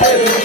Hallelujah.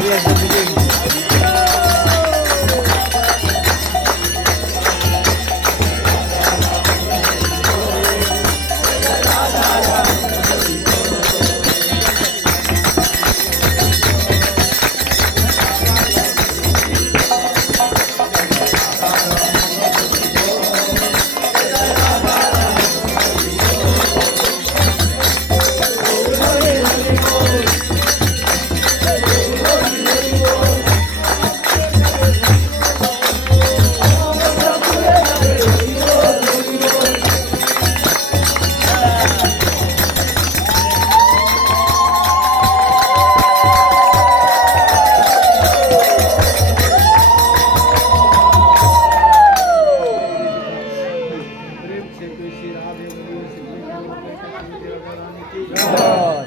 谢谢。জয়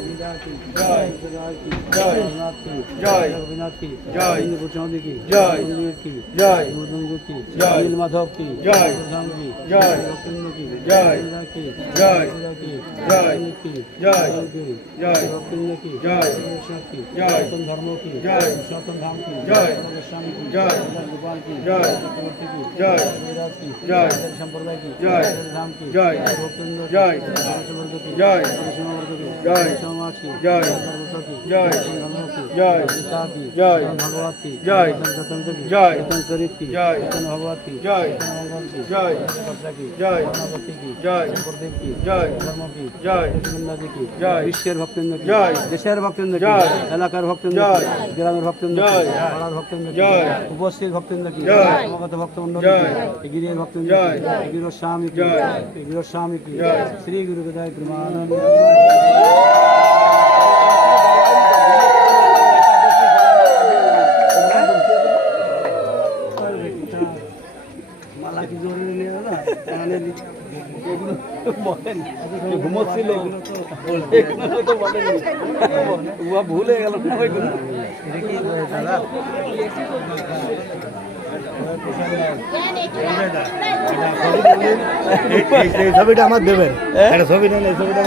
কি জয়। কি জয়। কি জয়। কি জয়। কি জয়। রবীন্দ্র কি জয়। কি জয়। সনাতন ধর্ম কি জয়। সনাতন কি জয়। গোস্বামী কি জয়। গোপাল কি জয়। চক্রবর্তী কি জয়। কি জয়। সম্প্রদায় কি জয়। ধাম কি জয়। ভক্তেন্দ্র জয়। বর্গ কি জয়। সীমাবর্গ কি জয়। সমাজ কি জয়। সর্বস্ব কি জয়। ধর্ম কি জয়। গীতা কি জয়। ভগবত কি জয়। স্বতন্ত্র কি জয়। চরিত কি জয়। ভগবত জয়। মঙ্গল কি জয়। কি জয়। কর্ণাবতী কি জয়। প্রদীপ কি জয়। ধর্ম কি জয়। গোবিন্দাজি কি জয়। বিশ্বের ভক্তেন্দ্র জয়। দেশের ভক্তেন্দ্র জয়। এলাকার ভক্তেন্দ্র জয়। গ্রামের ভক্তেন্দ্র জয়। পাড়ার ভক্তেন্দ্র জয়। উপস্থিত ভক্তেন্দ্র কি জয়। সমাগত ভক্ত মণ্ডলী জয়। গিরির ভক্তেন্দ্র জয়। কি গিরির স্বামী কি জয়। গিরির স্বামী কি জয়। শ্রী গুরু গদায় প্রমানন্দ মালা কি জরুরি নিয়ে না কানে এগুলো বলেন। ঘুমোচ্ছিল। এগুলো তো বলেন। উহা ভুল হয়ে গেল না ওইগুলো ছবিটা আমার দেবেন। একটা ছবি নেন এই ছবিটা।